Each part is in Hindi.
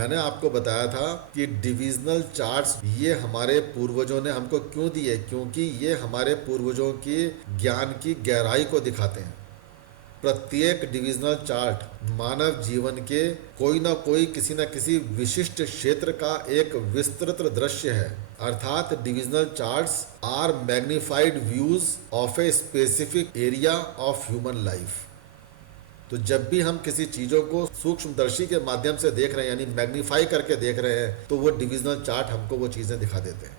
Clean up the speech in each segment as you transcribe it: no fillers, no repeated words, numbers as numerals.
मैंने आपको बताया था कि डिविजनल चार्ट्स ये हमारे पूर्वजों ने हमको क्यों दिए, क्योंकि ये हमारे पूर्वजों की ज्ञान की गहराई को दिखाते हैं। प्रत्येक डिविजनल चार्ट मानव जीवन के कोई ना कोई किसी न किसी विशिष्ट क्षेत्र का एक विस्तृत दृश्य है। अर्थात divisional charts are magnified views of a specific area of human life. तो जब भी हम किसी चीज़ों को सूक्ष्मदर्शी के माध्यम से देख रहे हैं, यानी मैग्नीफाई करके देख रहे हैं, तो वो डिविजनल चार्ट हमको वो चीज़ें दिखा देते हैं।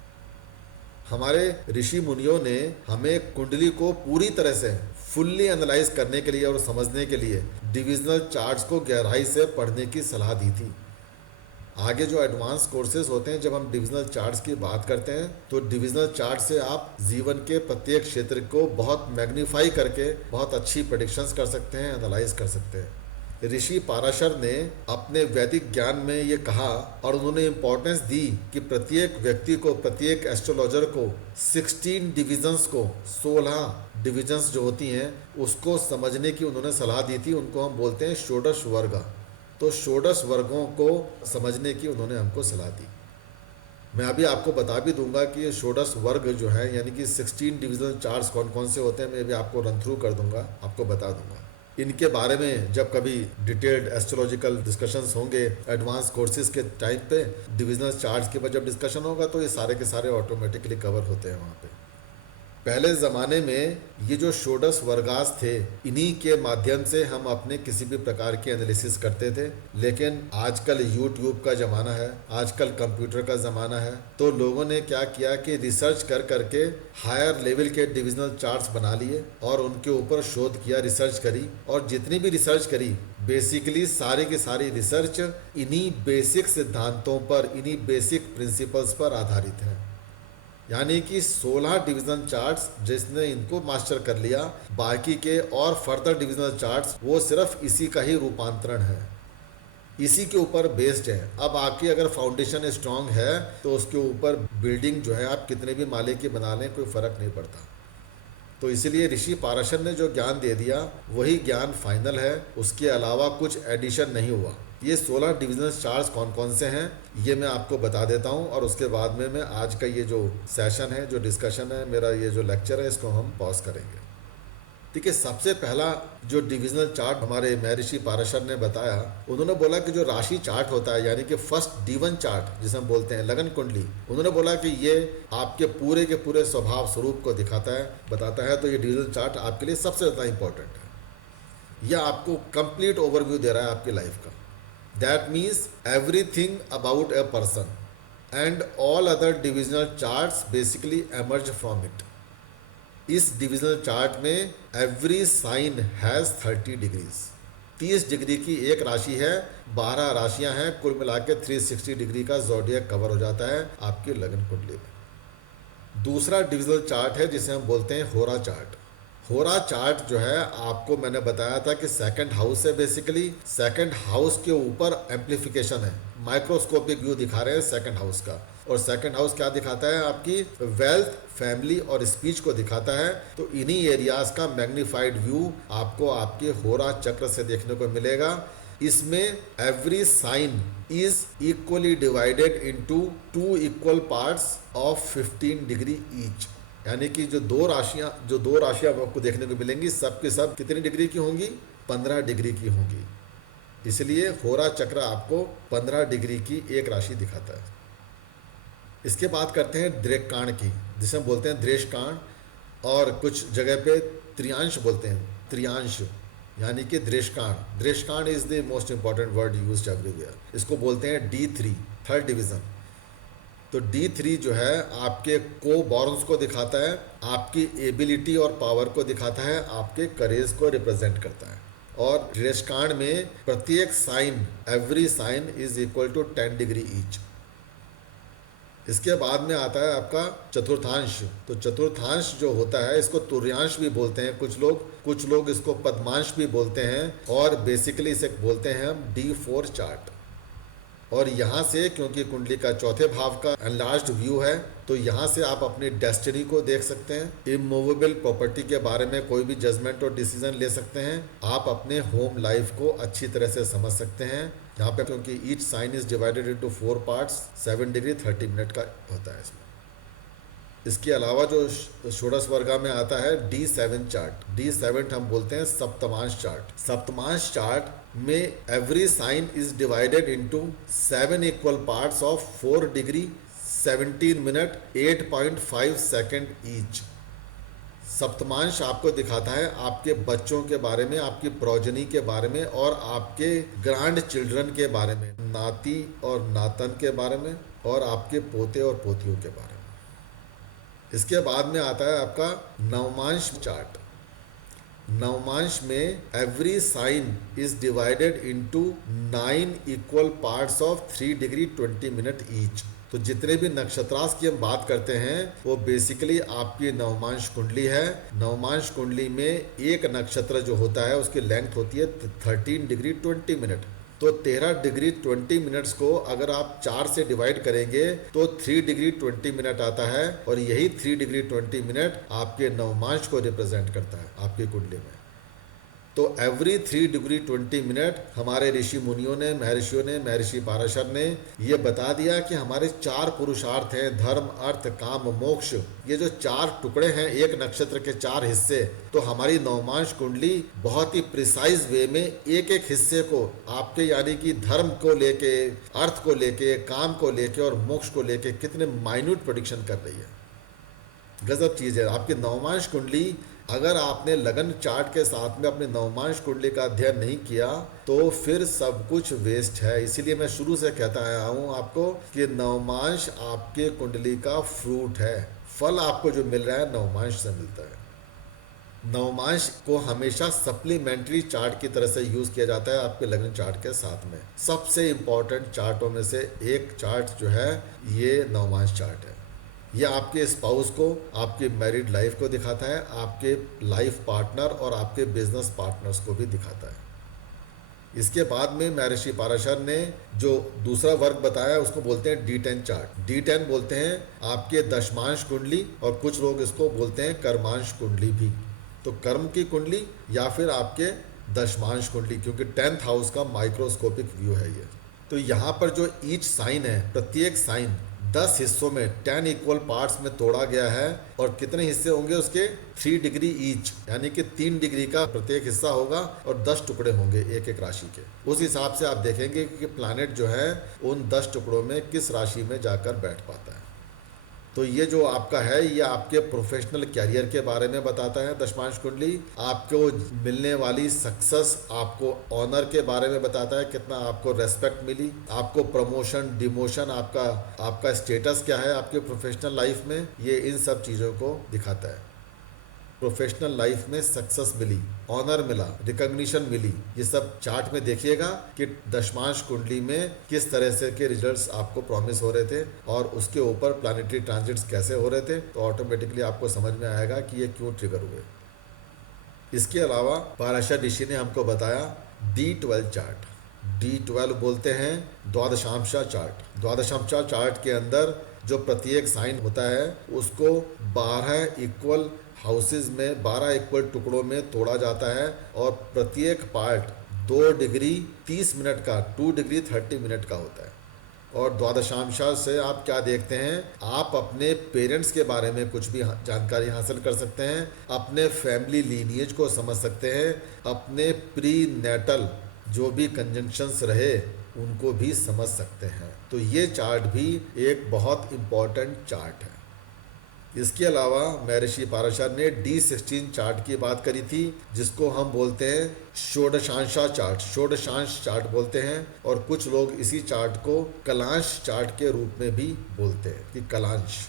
हमारे ऋषि मुनियों ने हमें कुंडली को पूरी तरह से फुल्ली एनालाइज करने के लिए और समझने के लिए डिविजनल चार्ट्स को गहराई से पढ़ने की सलाह दी थी। आगे जो एडवांस कोर्सेज होते हैं, जब हम डिविजनल चार्ट्स की बात करते हैं, तो डिविजनल चार्ट से आप जीवन के प्रत्येक क्षेत्र को बहुत मैग्नीफाई करके बहुत अच्छी प्रेडिक्शंस कर सकते हैं, एनालाइज कर सकते हैं। ऋषि पाराशर ने अपने वैदिक ज्ञान में ये कहा और उन्होंने इम्पोर्टेंस दी कि प्रत्येक व्यक्ति को, प्रत्येक एस्ट्रोलॉजर को 16 डिविजन्स को, 16 डिविजन्स जो होती हैं उसको समझने की उन्होंने सलाह दी थी। उनको हम बोलते हैं षोडश वर्ग। तो षोडश वर्गों को समझने की उन्होंने हमको सलाह दी। मैं अभी आपको बता भी दूंगा कि ये षोडश वर्ग जो है, यानी कि 16 डिविजनल चार्ट्स कौन कौन से होते हैं, मैं भी आपको रन थ्रू कर दूंगा, आपको बता दूंगा। इनके बारे में जब कभी डिटेल्ड एस्ट्रोलॉजिकल डिस्कशंस होंगे एडवांस कोर्सेज के टाइम पे, डिविजनल चार्ट्स के बाद जब डिस्कशन होगा, तो ये सारे के सारे ऑटोमेटिकली कवर होते हैं वहाँ पे। पहले ज़माने में ये जो षोडश वर्गास थे, इन्हीं के माध्यम से हम अपने किसी भी प्रकार की एनालिसिस करते थे। लेकिन आजकल यूट्यूब का ज़माना है, आजकल कंप्यूटर का ज़माना है, तो लोगों ने क्या किया कि रिसर्च कर करके हायर लेवल के डिविजनल चार्ट्स बना लिए और उनके ऊपर शोध किया, रिसर्च करी। और जितनी भी रिसर्च करी, बेसिकली सारी की सारी रिसर्च इन्हीं बेसिक सिद्धांतों पर, इन्हीं बेसिक प्रिंसिपल्स पर आधारित है। यानी कि 16 डिविजनल चार्ट्स जिसने इनको मास्टर कर लिया, बाकी के और फर्दर डिविजनल चार्ट्स वो सिर्फ इसी का ही रूपांतरण है, इसी के ऊपर बेस्ड है। अब आपकी अगर फाउंडेशन स्ट्रांग है तो उसके ऊपर बिल्डिंग जो है आप कितने भी माले की बना लें, कोई फ़र्क नहीं पड़ता। तो इसीलिए ऋषि पाराशर ने जो ज्ञान दे दिया वही ज्ञान फाइनल है, उसके अलावा कुछ एडिशन नहीं हुआ। ये 16 डिविजनल चार्ट्स कौन कौन से हैं ये मैं आपको बता देता हूँ, और उसके बाद में मैं आज का ये जो सेशन है, जो डिस्कशन है, मेरा ये जो लेक्चर है, इसको हम पॉज करेंगे। ठीक है। सबसे पहला जो डिविजनल चार्ट हमारे महर्षि पाराशर ने बताया, उन्होंने बोला कि जो राशि चार्ट होता है, यानी कि फर्स्ट D1 चार्ट जिसे हम बोलते हैं लगन कुंडली, उन्होंने बोला कि ये आपके पूरे के पूरे स्वभाव स्वरूप को दिखाता है, बताता है। तो ये डिविजनल चार्ट आपके लिए सबसे ज़्यादा इंपॉर्टेंट है। यह आपको कंप्लीट ओवरव्यू दे रहा है आपकी लाइफ का। That means everything about a person and all other divisional charts basically emerge from it. इस डिविजनल चार्ट में every sign has 30 degrees. 30 degree की एक राशि है, 12 राशियां हैं, कुल मिला के 360 डिग्री का ज़ोडिएक कवर हो जाता है आपकी लगन कुंडली में। दूसरा डिविजनल चार्ट है जिसे हम बोलते हैं होरा चार्ट। होरा चार्ट जो है, आपको मैंने बताया था कि सेकंड हाउस है। बेसिकली सेकंड हाउस के ऊपर एम्प्लीफिकेशन है, माइक्रोस्कोपिक व्यू दिखा रहे हैं सेकंड हाउस का। और सेकंड हाउस क्या दिखाता है? आपकी वेल्थ, फैमिली और स्पीच को दिखाता है। तो इन्हीं एरियाज का मैग्नीफाइड व्यू आपको आपके होरा चक्र से देखने को मिलेगा। इसमें every sign is equally divided into 2 equal parts of 15 degree each. यानी कि जो दो राशियां आपको देखने को मिलेंगी, सब के सब कितनी डिग्री की होंगी? 15 डिग्री की होंगी। इसलिए होरा चक्र आपको 15 डिग्री की एक राशि दिखाता है। इसके बात करते हैं द्रेकाण की, जिसे हम बोलते हैं द्रेशकाण, और कुछ जगह पे त्रियांश बोलते हैं, त्रियांश यानी कि द्रेशकाण। द्रेशकाण is the most important word used everywhere. इसको बोलते हैं D3, थर्ड डिवीजन। तो D3 जो है आपके कोबॉर्न्स को दिखाता है, आपकी एबिलिटी और पावर को दिखाता है, आपके करेज को रिप्रेजेंट करता है। और द्रेशकाण में प्रत्येक sign, every sign is equal to 10 degree each. इसके बाद में आता है आपका चतुर्थांश। तो चतुर्थांश जो होता है, इसको तुर्यांश भी बोलते हैं कुछ लोग इसको पद्मांश भी बोलते हैं, और बेसिकली इसे बोलते हैं हम D4 चार्ट। और यहाँ से, क्योंकि कुंडली का चौथे भाव का एनलार्ज्ड व्यू है, तो यहाँ से आप अपनी डेस्टिनी को देख सकते हैं। इमूवेबल प्रॉपर्टी के बारे में कोई भी जजमेंट और डिसीजन ले सकते हैं। आप अपने होम लाइफ को अच्छी तरह से समझ सकते हैं। यहाँ पे क्योंकि each sign is divided into 4 parts, 7 degree 30 minute का होता है इसमें। इसके अलावा जो षोडश वर्गा में आता है D7 चार्ट, D7 हम बोलते हैं सप्तमांश चार्ट। सप्तमांश चार्ट में every sign is divided into 7 equal parts of 4 degree 17 minute 8.5 second each. सप्तमांश आपको दिखाता है आपके बच्चों के बारे में, आपकी प्रोजनी के बारे में और आपके ग्रैंड चिल्ड्रन के बारे में, नाती और नातन के बारे में और आपके पोते और पोतियों के बारे में। इसके बाद में आता है आपका नवमांश चार्ट। नवमांश में every sign is divided into 9 equal parts of 3 degree 20 minute each. तो जितने भी नक्षत्रांश की हम बात करते हैं वो बेसिकली आपकी नवमांश कुंडली है। नवमांश कुंडली में एक नक्षत्र जो होता है उसकी लेंथ होती है 13 डिग्री 20 मिनट। तो 13 डिग्री 20 मिनट्स को अगर आप 4 से डिवाइड करेंगे तो 3 डिग्री 20 मिनट आता है और यही 3 डिग्री 20 मिनट आपके नवमांश को रिप्रेजेंट करता है आपकी कुंडली में। तो एवरी 3 डिग्री 20 मिनट हमारे ऋषि मुनियों ने, महर्षियों ने, महर्षि पाराशर ने ये बता दिया कि हमारे 4 पुरुषार्थ हैं, धर्म, अर्थ, काम, मोक्ष। ये जो 4 टुकड़े हैं एक नक्षत्र के 4 हिस्से, तो हमारी नवमांश कुंडली बहुत ही प्रिसाइज वे में एक एक हिस्से को आपके यानी कि धर्म को लेके, अर्थ को लेके, काम को लेके और मोक्ष को लेके कितने माइन्यूट प्रेडिक्शन कर रही है। गजब चीज़ है आपकी नवमांश कुंडली। अगर आपने लगन चार्ट के साथ में अपने नवमांश कुंडली का अध्ययन नहीं किया तो फिर सब कुछ वेस्ट है। इसीलिए मैं शुरू से कहता आया हूँ आपको कि नवमांश आपके कुंडली का फ्रूट है। फल आपको जो मिल रहा है नवमांश से मिलता है। नवमांश को हमेशा सप्लीमेंट्री चार्ट की तरह से यूज किया जाता है आपके लगन चार्ट के साथ में। सबसे इंपॉर्टेंट चार्टों में से एक चार्ट जो है ये नवमांश चार्ट है। यह आपके स्पाउस को, आपके मैरिड लाइफ को दिखाता है, आपके लाइफ पार्टनर और आपके बिजनेस पार्टनर्स को भी दिखाता है। इसके बाद में महर्षि पाराशर ने जो दूसरा वर्ग बताया उसको बोलते हैं D10 चार्ट। D10 बोलते हैं आपके दशमांश कुंडली और कुछ लोग इसको बोलते हैं कर्मांश कुंडली भी। तो कर्म की कुंडली या फिर आपके दशमांश कुंडली, क्योंकि 10th हाउस का माइक्रोस्कोपिक व्यू है ये। तो यहाँ पर जो ईच साइन है, प्रत्येक साइन 10 हिस्सों में 10 इक्वल पार्ट्स में तोड़ा गया है और कितने हिस्से होंगे उसके 3 डिग्री ईच, यानी कि 3 डिग्री का प्रत्येक हिस्सा होगा और 10 टुकड़े होंगे एक एक राशि के। उस हिसाब से आप देखेंगे कि प्लैनेट जो है उन 10 टुकड़ों में किस राशि में जाकर बैठ पाता है। तो ये जो आपका है ये आपके प्रोफेशनल कैरियर के बारे में बताता है दशमांश कुंडली। आपको मिलने वाली सक्सेस, आपको ऑनर के बारे में बताता है, कितना आपको रेस्पेक्ट मिली, आपको प्रमोशन, डिमोशन, आपका स्टेटस क्या है आपके प्रोफेशनल लाइफ में, ये इन सब चीज़ों को दिखाता है। प्रोफेशनल लाइफ में सक्सेस मिली, ऑनर मिला, रिकॉग्निशन मिली, ये सब चार्ट में देखिएगा कि दशमांश कुंडली में किस तरह से के रिजल्ट्स आपको प्रॉमिस हो रहे थे और उसके ऊपर प्लैनेटरी ट्रांजिट्स कैसे हो रहे थे। तो ऑटोमेटिकली आपको समझ में आएगा कि ये क्यों ट्रिगर हुए। इसके अलावा पाराशर ऋषि ने हमको बताया D12 चार्ट। D12 बोलते हैं द्वादशांशा चार्ट। द्वादशांशा चार्ट के अंदर जो प्रत्येक साइन होता है उसको 12 इक्वल हाउसेज में 12 इक्वल टुकड़ों में तोड़ा जाता है और प्रत्येक पार्ट 2 डिग्री 30 मिनट का, 2 डिग्री 30 मिनट का होता है। और द्वादशांशा से आप क्या देखते हैं, आप अपने पेरेंट्स के बारे में कुछ भी जानकारी हासिल कर सकते हैं, अपने फैमिली लीनिएज को समझ सकते हैं, अपने प्री नेटल जो भी कंजंक्शंस रहे उनको भी समझ सकते हैं। तो ये चार्ट भी एक बहुत इम्पॉर्टेंट चार्ट है। इसके अलावा महर्षि पाराशर ने D16 चार्ट की बात करी थी जिसको हम बोलते हैं षोडशांशा चार्ट, षोडशांश चार्ट बोलते हैं। और कुछ लोग इसी चार्ट को कलांश चार्ट के रूप में भी बोलते हैं कि कलांश।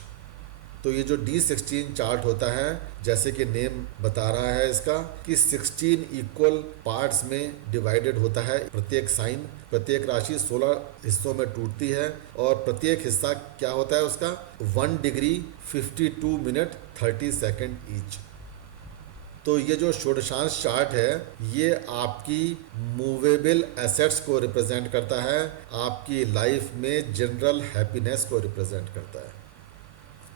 तो ये जो D16 चार्ट होता है, जैसे कि नेम बता रहा है इसका कि 16 इक्वल पार्ट्स में डिवाइडेड होता है। प्रत्येक साइन, प्रत्येक राशि 16 हिस्सों में टूटती है और प्रत्येक हिस्सा क्या होता है उसका 1 डिग्री 52 मिनट 30 सेकेंड ईच। तो ये जो षोडशांश चार्ट है ये आपकी मूवेबल एसेट्स को रिप्रेजेंट करता है, आपकी लाइफ में जनरल हैप्पीनेस को रिप्रेजेंट करता है।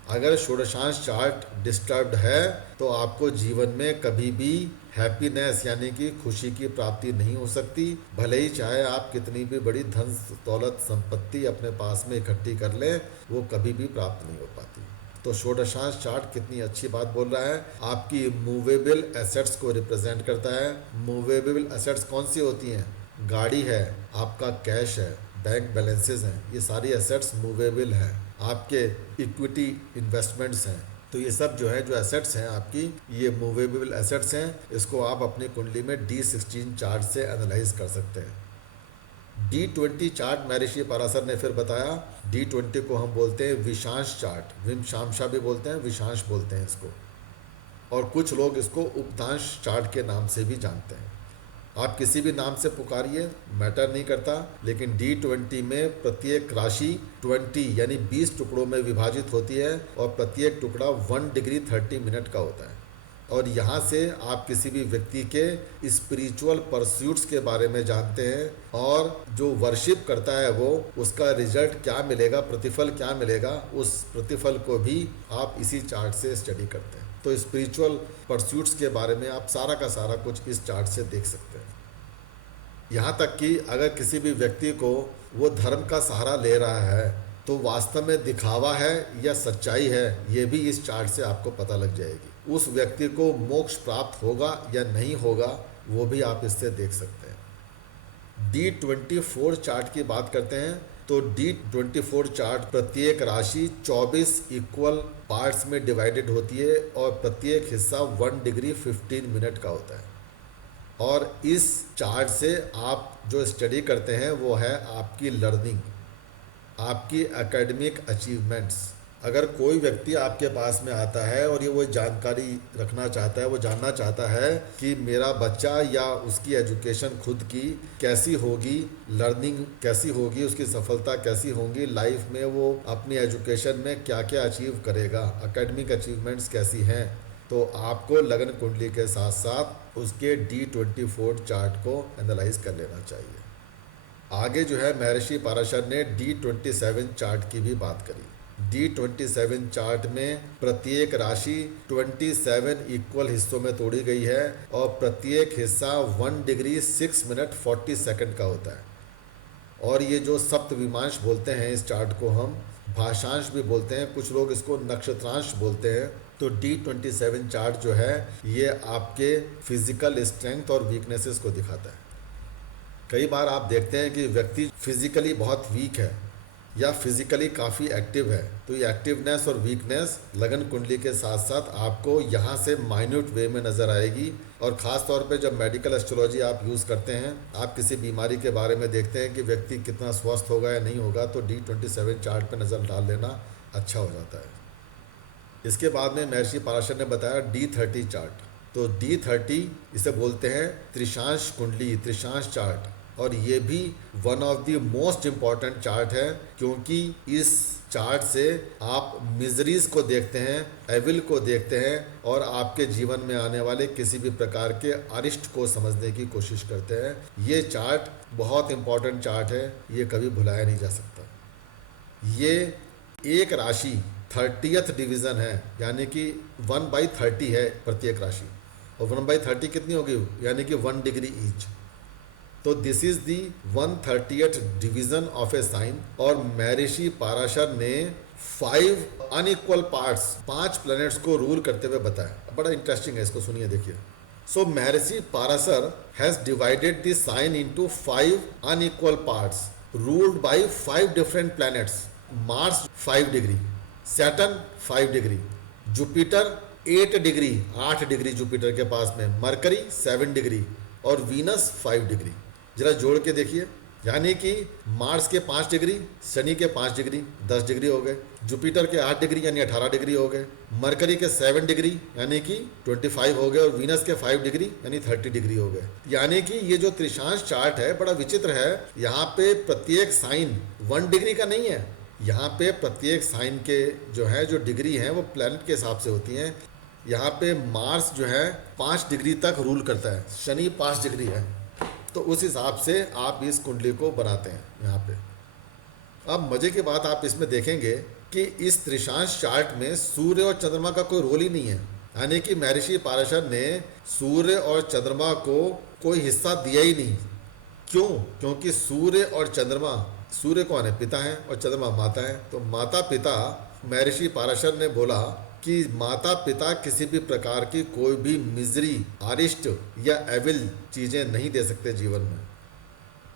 अगर षोडशांश चार्ट डिस्टर्ब्ड है तो आपको जीवन में कभी भी हैप्पीनेस यानी कि खुशी की प्राप्ति नहीं हो सकती, भले ही चाहे आप कितनी भी बड़ी धन दौलत संपत्ति अपने पास में इकट्ठी कर लें, वो कभी भी प्राप्त नहीं हो पाती। तो षोडशांश चार्ट कितनी अच्छी बात बोल रहा है, आपकी मूवेबल एसेट्स को रिप्रेजेंट करता है। मूवेबल एसेट्स कौन सी होती हैं? गाड़ी है, आपका कैश है, बैंक बैलेंसेस हैं, ये सारी एसेट्स मूवेबल हैं। आपके इक्विटी इन्वेस्टमेंट्स हैं, तो ये सब जो है जो एसेट्स हैं आपकी, ये मूवेबल एसेट्स हैं। इसको आप अपनी कुंडली में D16 चार्ट से एनालाइज कर सकते हैं। D20 चार्ट महर्षि पराशर ने फिर बताया, D20 को हम बोलते हैं विषांश चार्ट, विमशांशा भी बोलते हैं, विषांश बोलते हैं इसको, और कुछ लोग इसको उपदांश चार्ट के नाम से भी जानते हैं। आप किसी भी नाम से पुकारिए, मैटर नहीं करता, लेकिन D20 में प्रत्येक राशि 20 यानी 20 टुकड़ों में विभाजित होती है और प्रत्येक टुकड़ा 1 डिग्री 30 मिनट का होता है। और यहाँ से आप किसी भी व्यक्ति के स्पिरिचुअल परस्यूट्स के बारे में जानते हैं, और जो वर्शिप करता है वो उसका रिजल्ट क्या मिलेगा, प्रतिफल क्या मिलेगा, उस प्रतिफल को भी आप इसी चार्ट से स्टडी करते हैं। तो स्पिरिचुअल परस्यूट्स के बारे में आप सारा का सारा कुछ इस चार्ट से देख सकते हैं। यहाँ तक कि अगर किसी भी व्यक्ति को वो धर्म का सहारा ले रहा है तो वास्तव में दिखावा है या सच्चाई है, ये भी इस चार्ट से आपको पता लग जाएगी। उस व्यक्ति को मोक्ष प्राप्त होगा या नहीं होगा, वो भी आप इससे देख सकते हैं। D24 चार्ट की बात करते हैं तो D24 चार्ट प्रत्येक राशि 24 इक्वल पार्ट्स में डिवाइडेड होती है और प्रत्येक हिस्सा 1 डिग्री 15 मिनट का होता है। और इस चार्ट से आप जो स्टडी करते हैं वो है आपकी लर्निंग, आपकी एकेडमिक अचीवमेंट्स। अगर कोई व्यक्ति आपके पास में आता है और ये वो जानकारी रखना चाहता है, वो जानना चाहता है कि मेरा बच्चा या उसकी एजुकेशन खुद की कैसी होगी, लर्निंग कैसी होगी, उसकी सफलता कैसी होगी लाइफ में, वो अपनी एजुकेशन में क्या क्या अचीव करेगा, एकेडमिक अचीवमेंट्स कैसी हैं, तो आपको लगन कुंडली के साथ साथ उसके D24 चार्ट को एनालाइज कर लेना चाहिए। आगे जो है महर्षि पराशर ने D27 चार्ट की भी बात करी। D27 चार्ट में प्रत्येक राशि 27 इक्वल हिस्सों में तोड़ी गई है और प्रत्येक हिस्सा 1 डिग्री 6 मिनट 40 सेकंड का होता है। और ये जो सप्तविमांश बोलते हैं, इस चार्ट को हम भाषांश भी बोलते हैं, कुछ लोग इसको नक्षत्रांश बोलते हैं। तो D27 चार्ट जो है ये आपके फिजिकल स्ट्रेंथ और वीकनेसेस को दिखाता है। कई बार आप देखते हैं कि व्यक्ति फिजिकली बहुत वीक है या फिजिकली काफ़ी एक्टिव है, तो ये एक्टिवनेस और वीकनेस लगन कुंडली के साथ साथ आपको यहाँ से माइन्यूट वे में नज़र आएगी। और ख़ास तौर पे जब मेडिकल एस्ट्रोलॉजी आप यूज़ करते हैं, आप किसी बीमारी के बारे में देखते हैं कि व्यक्ति कितना स्वस्थ होगा या नहीं होगा, तो D27 चार्ट पे नज़र डाल लेना अच्छा हो जाता है। इसके बाद में महर्षि पराशर ने बताया D30 चार्ट। तो D30 इसे बोलते हैं त्रिशांश कुंडली, त्रिशांश चार्ट, और ये भी one of the most important chart है, क्योंकि इस चार्ट से आप मिजरीज को देखते हैं, एविल को देखते हैं, और आपके जीवन में आने वाले किसी भी प्रकार के अरिष्ट को समझने की कोशिश करते हैं। ये चार्ट बहुत इम्पॉर्टेंट चार्ट है, ये कभी भुलाया नहीं जा सकता। ये एक राशि 30th डिवीज़न है, यानी कि 1/30 है प्रत्येक राशि, और 1/30 कितनी होगी, यानी कि 1 डिग्री ईच। तो this is the 130th division of a sign. और महर्षि पराशर ने 5 अनइक्वल पार्ट्स, 5 प्लैनेट्स को रूल करते हुए बताया। बड़ा इंटरेस्टिंग है, इसको सुनिए, देखिए। So Maharshi Parashar has divided the sign into 5 unequal parts ruled by 5 different planets. Mars 5 degree, Saturn 5 degree, Jupiter 8 degree, 8 degree Jupiter के पास में, मरकरी 7 डिग्री और वीनस 5 डिग्री। जरा जोड़ के देखिए, यानी कि मार्स के 5 डिग्री, शनि के 5 डिग्री 10 डिग्री हो गए, जुपिटर के 8 डिग्री यानी 18 डिग्री हो गए, मरकरी के 7 डिग्री यानी कि 25 हो गए, और वीनस के 5 डिग्री यानी 30 डिग्री हो गए। यानी कि ये जो त्रिशांश चार्ट है बड़ा विचित्र है। यहाँ पे प्रत्येक साइन 1 डिग्री का नहीं है, यहाँ पे प्रत्येक साइन के जो है जो डिग्री हैं वो प्लैनेट के हिसाब से होती हैं। यहाँ पे मार्स जो है 5 डिग्री तक रूल करता है, शनि 5 डिग्री है, तो उस हिसाब से आप इस कुंडली को बनाते हैं यहाँ पे। अब मज़े की बात आप इसमें देखेंगे कि इस त्रिशांश चार्ट में सूर्य और चंद्रमा का कोई रोल ही नहीं है। यानी कि महर्षि पाराशर ने सूर्य और चंद्रमा को कोई हिस्सा दिया ही नहीं। क्यों? क्योंकि सूर्य और चंद्रमा, सूर्य कौन है? पिता है, और चंद्रमा माता है। तो माता पिता, महर्षि पाराशर ने बोला कि माता पिता किसी भी प्रकार की कोई भी मिजरी, अरिष्ट या एविल चीजें नहीं दे सकते जीवन में।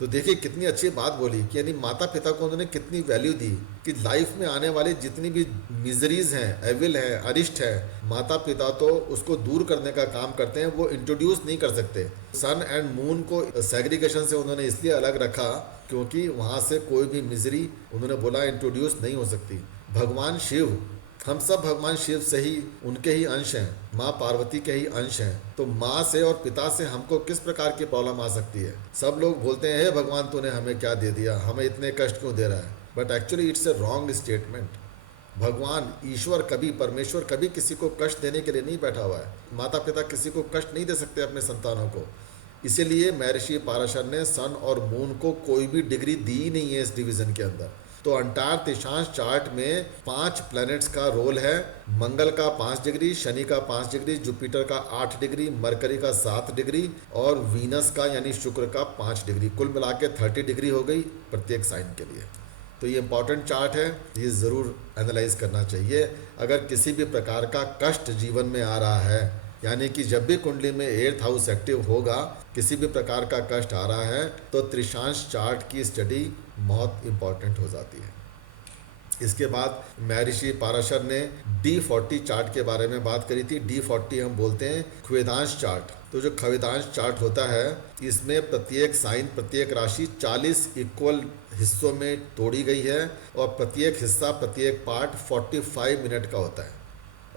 तो देखिए कितनी अच्छी बात बोली कि यानी माता पिता को उन्होंने कितनी वैल्यू दी कि लाइफ में आने वाली जितनी भी मिजरीज हैं, एविल है, अरिष्ट है, माता पिता तो उसको दूर करने का काम करते हैं, वो इंट्रोड्यूस नहीं कर सकते। सन एंड मून को सेग्रीगेशन से उन्होंने इसलिए अलग रखा क्योंकि वहाँ से कोई भी मिजरी, उन्होंने बोला, इंट्रोड्यूस नहीं हो सकती। भगवान शिव, हम सब भगवान शिव से ही, उनके ही अंश हैं, माँ पार्वती के ही अंश हैं। तो माँ से और पिता से हमको किस प्रकार की प्रॉब्लम आ सकती है? सब लोग बोलते हैं, हे भगवान तूने हमें क्या दे दिया, हमें इतने कष्ट क्यों दे रहा है? But actually it's a wrong statement. भगवान, ईश्वर कभी, परमेश्वर कभी किसी को कष्ट देने के लिए नहीं बैठा हुआ है। माता पिता किसी को कष्ट नहीं दे सकते अपने संतानों को। इसीलिए महर्षि पाराशर ने सन और मून को कोई भी डिग्री दी नहीं है इस डिवीजन के अंदर। तो अंटार त्रिशांश चार्ट में 5 प्लैनेट्स का रोल है। मंगल का 5 डिग्री, शनि का 5 डिग्री, जुपिटर का 8 डिग्री, मरकरी का 7 डिग्री और वीनस का यानी शुक्र का 5 डिग्री। कुल मिला के 30 डिग्री हो गई प्रत्येक साइन के लिए। तो ये इंपॉर्टेंट चार्ट है, ये ज़रूर एनालाइज करना चाहिए। अगर किसी भी प्रकार का कष्ट जीवन में आ रहा है, यानी कि जब भी कुंडली में 8th हाउस एक्टिव होगा, किसी भी प्रकार का कष्ट आ रहा है, तो त्रिशांश चार्ट की स्टडी बहुत इंपॉर्टेंट हो जाती है। इसके बाद महर्षि पाराशर ने D40 चार्ट के बारे में बात करी थी। D40 हम बोलते हैं ख्वेदांश चार्ट। तो जो ख्वेदांश चार्ट होता है, इसमें प्रत्येक साइन, प्रत्येक राशि 40 इक्वल हिस्सों में तोड़ी गई है और प्रत्येक हिस्सा, प्रत्येक पार्ट 45 मिनट का होता है।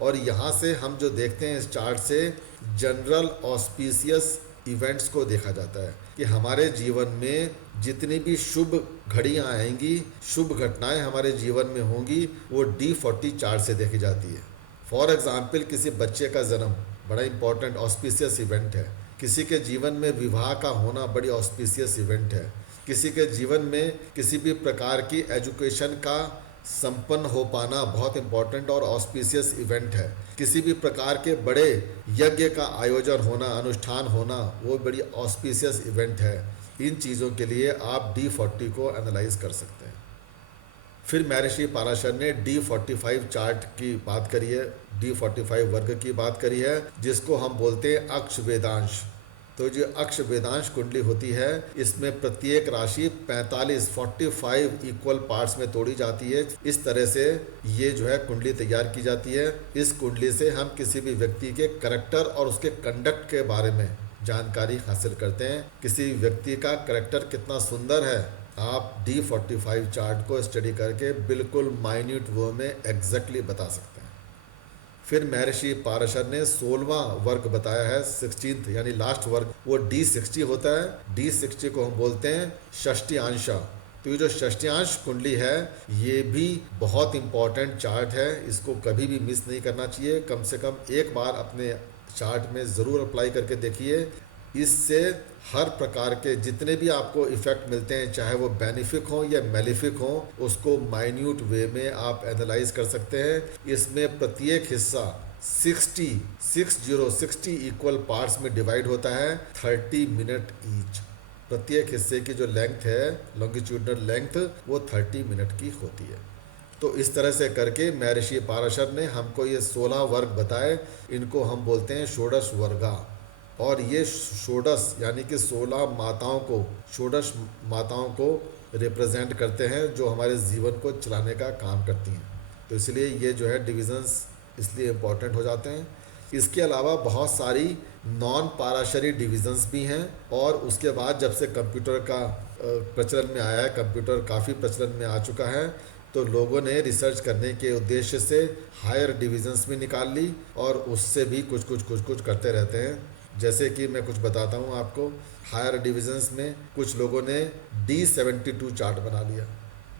और यहाँ से हम जो देखते हैं इस चार्ट से, जनरल ऑस्पिशियस इवेंट्स को देखा जाता है कि हमारे जीवन में जितनी भी शुभ घड़ियाँ आएंगी, शुभ घटनाएं हमारे जीवन में होंगी, वो D40 चार्ट से देखी जाती है। फॉर एग्जाम्पल, किसी बच्चे का जन्म बड़ा इंपॉर्टेंट ऑस्पिशियस इवेंट है। किसी के जीवन में विवाह का होना बड़ी ऑस्पिशियस इवेंट है। किसी के जीवन में किसी भी प्रकार की एजुकेशन का संपन्न हो पाना बहुत इंपॉर्टेंट और ऑस्पिशियस इवेंट है। किसी भी प्रकार के बड़े यज्ञ का आयोजन होना, अनुष्ठान होना, वो बड़ी ऑस्पिशियस इवेंट है। इन चीज़ों के लिए आप D40 को एनालाइज कर सकते हैं। फिर महर्षि पाराशर ने D45 चार्ट की बात करी है, D45 वर्ग की बात करी है, जिसको हम बोलते हैं अक्ष वेदांश। तो जो अक्ष वेदांश कुंडली होती है, इसमें प्रत्येक राशि 45 इक्वल पार्ट्स में तोड़ी जाती है। इस तरह से ये जो है कुंडली तैयार की जाती है। इस कुंडली से हम किसी भी व्यक्ति के करैक्टर और उसके कंडक्ट के बारे में जानकारी हासिल करते हैं। किसी व्यक्ति का करैक्टर कितना सुंदर है, आप D45 चार्ट को स्टडी करके बिल्कुल माइन्यूट वे में एग्जैक्टली बता सकते हैं। फिर महर्षि पाराशर ने 16वां वर्ग बताया है, 16th यानी लास्ट वर्ग, वो D60 होता है। D60 को हम बोलते हैं षष्टियांशा। तो ये जो षष्टियांश कुंडली है, ये भी बहुत इंपॉर्टेंट चार्ट है। इसको कभी भी मिस नहीं करना चाहिए। कम से कम एक बार अपने चार्ट में ज़रूर अप्लाई करके देखिए। इससे हर प्रकार के जितने भी आपको इफ़ेक्ट मिलते हैं, चाहे वो बेनिफिक हो या मेलिफिक हो, उसको माइन्यूट वे में आप एनालाइज कर सकते हैं। इसमें प्रत्येक हिस्सा 60 इक्वल पार्ट्स में डिवाइड होता है, 30 मिनट ईच। प्रत्येक हिस्से की जो लेंथ है, लॉन्गिट्यूडनल लेंथ, वो 30 मिनट की होती है। तो इस तरह से करके महर्षि पाराशर ने हमको ये 16 वर्ग बताए। इनको हम बोलते हैं षोडश वर्गा। और ये षोडश यानी कि 16 माताओं को, षोडश माताओं को रिप्रेजेंट करते हैं, जो हमारे जीवन को चलाने का काम करती हैं। तो इसलिए ये जो है डिविजन्स इसलिए इम्पोर्टेंट हो जाते हैं। इसके अलावा बहुत सारी नॉन पाराशरी डिविजन्स भी हैं। और उसके बाद जब से कंप्यूटर का प्रचलन में आया है, कंप्यूटर काफ़ी प्रचलन में आ चुका है, तो लोगों ने रिसर्च करने के उद्देश्य से हायर डिविजन्स भी निकाल ली और उससे भी कुछ करते रहते हैं। जैसे कि मैं कुछ बताता हूँ आपको। हायर डिविजन्स में कुछ लोगों ने D72 चार्ट बना लिया।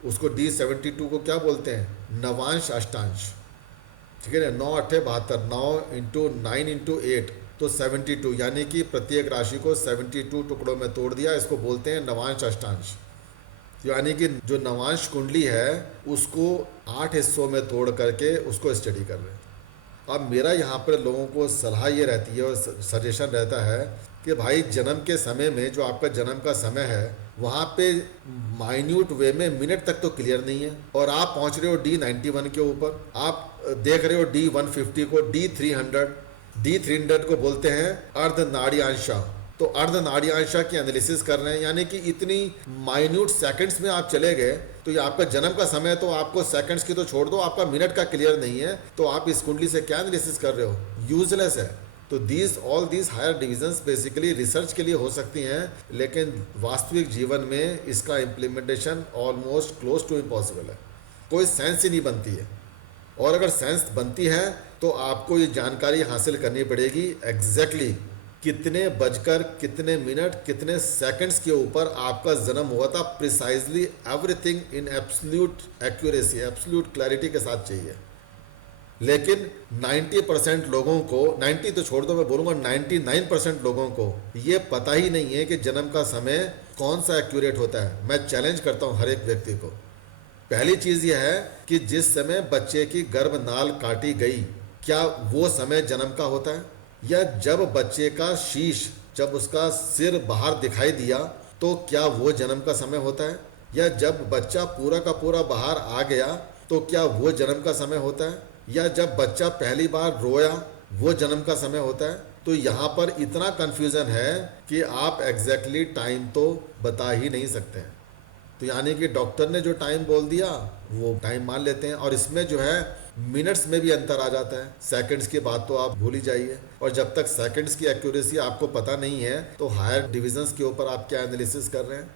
उसको D72 को क्या बोलते हैं? नवांश अष्टांश। ठीक है ना, 9 8 72, 9 × 9 × 8 तो 72, यानी कि प्रत्येक राशि को 72 टुकड़ों में तोड़ दिया। इसको बोलते हैं नवांश अष्टांश। यानी कि जो नवांश कुंडली है उसको 8 हिस्सों में तोड़ करके उसको स्टडी कर रहे हैं। अब मेरा यहाँ पर लोगों को सलाह ये रहती है और सजेशन रहता है कि भाई जन्म के समय में जो आपका जन्म का समय है वहाँ पे माइन्यूट वे में मिनट तक तो क्लियर नहीं है, और आप पहुँच रहे हो D91 के ऊपर, आप देख रहे हो D150 को, D300 को बोलते हैं अर्धनाड़ियांशा। तो अर्धनाड़ियांशा की एनालिसिस कर रहे हैं, यानी कि इतनी माइन्यूट सेकंड्स में आप चले गए। तो ये आपका जन्म का समय तो आपको सेकंड्स की तो छोड़ दो, आपका मिनट का क्लियर नहीं है, तो आप इस कुंडली से क्या एनालिसिस कर रहे हो, यूजलेस है। तो all these higher divisions basically research के लिए हो सकती हैं, लेकिन वास्तविक जीवन में इसका implementation almost close to impossible है। कोई सेंस ही नहीं बनती है, और अगर सेंस बनती है तो आपको ये जानकारी हासिल करनी पड़ेगी एग्जैक्टली कितने बजकर कितने मिनट कितने सेकंड्स के ऊपर आपका जन्म हुआ था, precisely everything in absolute accuracy, absolute clarity के साथ चाहिए। लेकिन 90% लोगों को, 90 तो छोड़ दो, मैं बोलूँगा 99% लोगों को ये पता ही नहीं है कि जन्म का समय कौन सा एक्यूरेट होता है। मैं चैलेंज करता हूँ हर एक व्यक्ति को। पहली चीज़ यह है कि जिस समय बच्चे की गर्भनाल काटी गई, क्या वो समय जन्म का होता है, या जब बच्चे का शीश, जब उसका सिर बाहर दिखाई दिया तो क्या वो जन्म का समय होता है, या जब बच्चा पूरा का पूरा बाहर आ गया तो क्या वो जन्म का समय होता है, या जब बच्चा पहली बार रोया वो जन्म का समय होता है। तो यहाँ पर इतना कन्फ्यूज़न है कि आप एग्जैक्टली टाइम तो बता ही नहीं सकते हैं। तो यानी कि डॉक्टर ने जो टाइम बोल दिया वो टाइम मान लेते हैं, और इसमें जो है मिनट्स में भी अंतर आ जाता है, सेकंड्स की बात तो आप भूल ही जाइए। और जब तक सेकंड्स की एक्यूरेसी आपको पता नहीं है तो हायर डिविजन्स के ऊपर आप क्या एनालिसिस कर रहे हैं।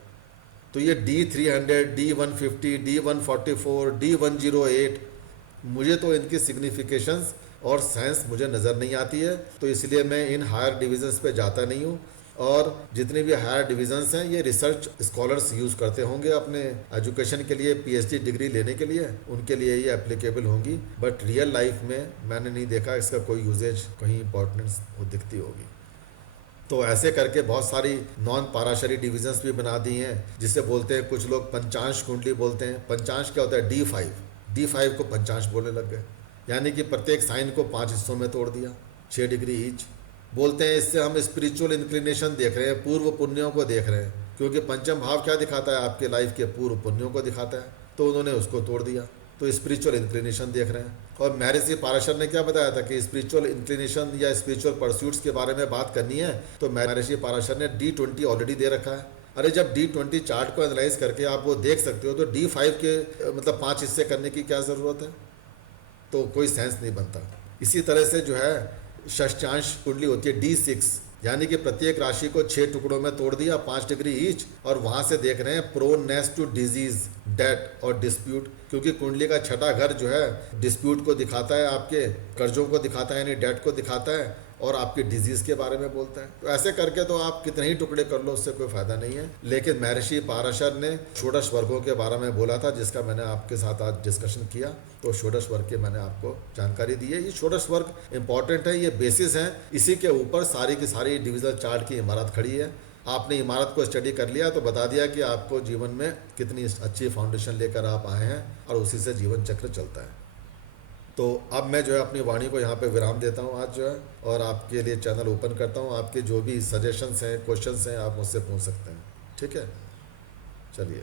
तो ये D300, D150, D144, D108, मुझे तो इनकी सिग्निफिकेशंस और साइंस मुझे नज़र नहीं आती है, तो इसलिए मैं इन हायर डिविजन्स पे जाता नहीं हूँ। और जितने भी हायर डिविजन्स हैं ये रिसर्च स्कॉलर्स यूज़ करते होंगे अपने एजुकेशन के लिए, PhD डिग्री लेने के लिए, उनके लिए ये एप्लीकेबल होंगी। बट रियल लाइफ में मैंने नहीं देखा इसका कोई यूजेज, कहीं इंपॉर्टेंस दिखती होगी। तो ऐसे करके बहुत सारी नॉन पाराशरी डिविजन्स भी बना दी हैं, जिसे बोलते हैं कुछ लोग पंचांश कुंडली बोलते हैं। पंचांश क्या होता है, D5 को पंचांश बोलने लग गए, यानी कि प्रत्येक साइन को 5 हिस्सों में तोड़ दिया, 6 डिग्री ईच। बोलते हैं इससे हम स्पिरिचुअल इंक्लिनेशन देख रहे हैं, पूर्व पुण्यों को देख रहे हैं, क्योंकि पंचम भाव क्या दिखाता है, आपके लाइफ के पूर्व पुण्यों को दिखाता है। तो उन्होंने उसको तोड़ दिया, तो स्पिरिचुअल इंक्लिनेशन देख रहे हैं। और महर्षि पाराशर ने क्या बताया था कि स्पिरिचुअल इंक्लिनेशन या स्पिरिचुअल परस्यूट्स के बारे में बात करनी है तो महर्षि पाराशर ने D20 ऑलरेडी दे रखा है। अरे जब D20 चार्ट को एनालाइज करके आप वो देख सकते हो तो D5 के मतलब 5 हिस्से करने की क्या ज़रूरत है, तो कोई सेंस नहीं बनता। इसी तरह से जो है षष्ठांश कुंडली होती है D6, यानी कि प्रत्येक राशि को 6 टुकड़ों में तोड़ दिया, 5 डिग्री ईच, और वहां से देख रहे हैं प्रोनेस टू डिजीज, डेट और डिस्प्यूट, क्योंकि कुंडली का छठा घर जो है डिस्प्यूट को दिखाता है, आपके कर्जों को दिखाता है, यानी डेट को दिखाता है, और आपकी डिजीज़ के बारे में बोलता है। तो ऐसे करके तो आप कितने ही टुकड़े कर लो, उससे कोई फ़ायदा नहीं है। लेकिन महर्षि पाराशर ने षोडश वर्गों के बारे में बोला था, जिसका मैंने आपके साथ आज डिस्कशन किया। तो षोडश वर्ग के मैंने आपको जानकारी दी है। ये षोडश वर्ग इंपॉर्टेंट है, ये बेसिस हैं, इसी के ऊपर सारी की सारी डिविजनल चार्ट की इमारत खड़ी है। आपने इमारत को स्टडी कर लिया तो बता दिया कि आपको जीवन में कितनी अच्छी फाउंडेशन लेकर आप आए हैं, और उसी से जीवन चक्र चलता है। तो अब मैं जो है अपनी वाणी को यहाँ पे विराम देता हूँ आज जो है, और आपके लिए चैनल ओपन करता हूँ। आपके जो भी सजेशंस हैं, क्वेश्चंस हैं, आप मुझसे पूछ सकते हैं। ठीक है, चलिए।